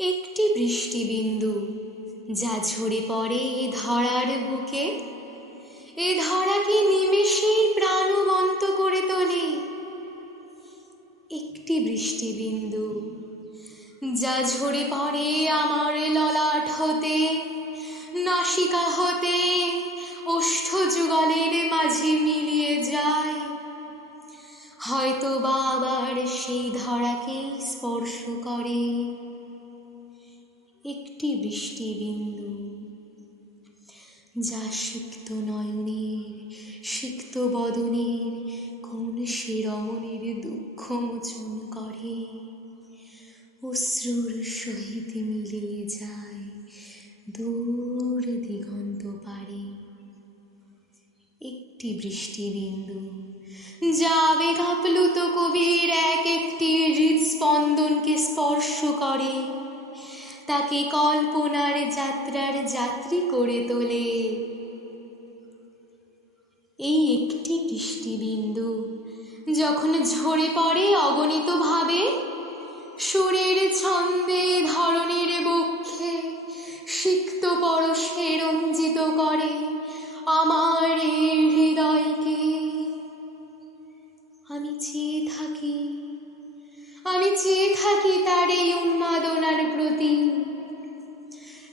একটি বৃষ্টিবিন্দু, যা ঝরে পড়ে এ ধরার বুকে। এ ধরাকে নিমেষেই প্রাণবন্ত করে তোলে? একটি বৃষ্টিবিন্দু, যা ঝরে পড়ে আমার ললাট হতে, নাসিকা হতে, ওষ্ঠ যুগলের মাঝে মিলিয়ে যায়। হয়তো বা আবার সেই ধরাকে স্পর্শ করে। একটি বৃষ্টি বিন্দু। যা সিক্ত নয়নের, সিক্ত বদনের কোন সে রমণের দুঃখ মোচন করে। অশ্রুর সহিত মিলিয়ে যায়, দূর দিগন্ত পারে। একটি বৃষ্টিবিন্দু যা আবেগ আপ্লুত কবির এক একটি হৃদস্পন্দনকে স্পর্শ করে। তাকে কল্পনার যাত্রার যাত্রী করে তোলে। এই একটি বৃষ্টিবিন্দু যখন ঝরে পড়ে অগণিতভাবে, সুরের ছন্দে ধরনের বক্ষে সিক্ত পরশে রঞ্জিত করে আমার হৃদয়কে। আমি চেয়ে থাকি, আমি চেয়ে থাকি তার এই উন্মাদনার প্রতি।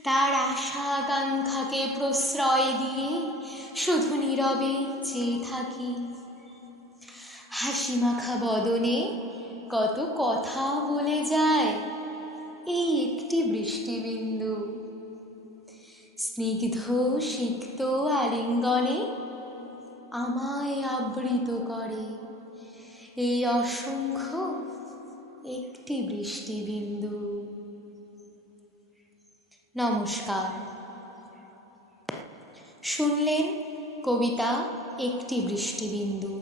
তার আশা আকাঙ্ক্ষাকে প্রশ্রয় দিয়ে শুধু নীরবে চেয়ে থাকি। হাসি মাখা বদনে কত কথা বলে যায় এই একটি বৃষ্টিবিন্দু। স্নিগ্ধ, সিক্ত আলিঙ্গনে আমায় আবৃত করে এই অসংখ্য একটি বৃষ্টিবিন্দু। নমস্কার। শুনলেন কবিতা একটি বৃষ্টিবিন্দু।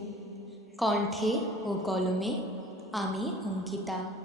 কণ্ঠে ও কলমে আমি অঙ্কিতা।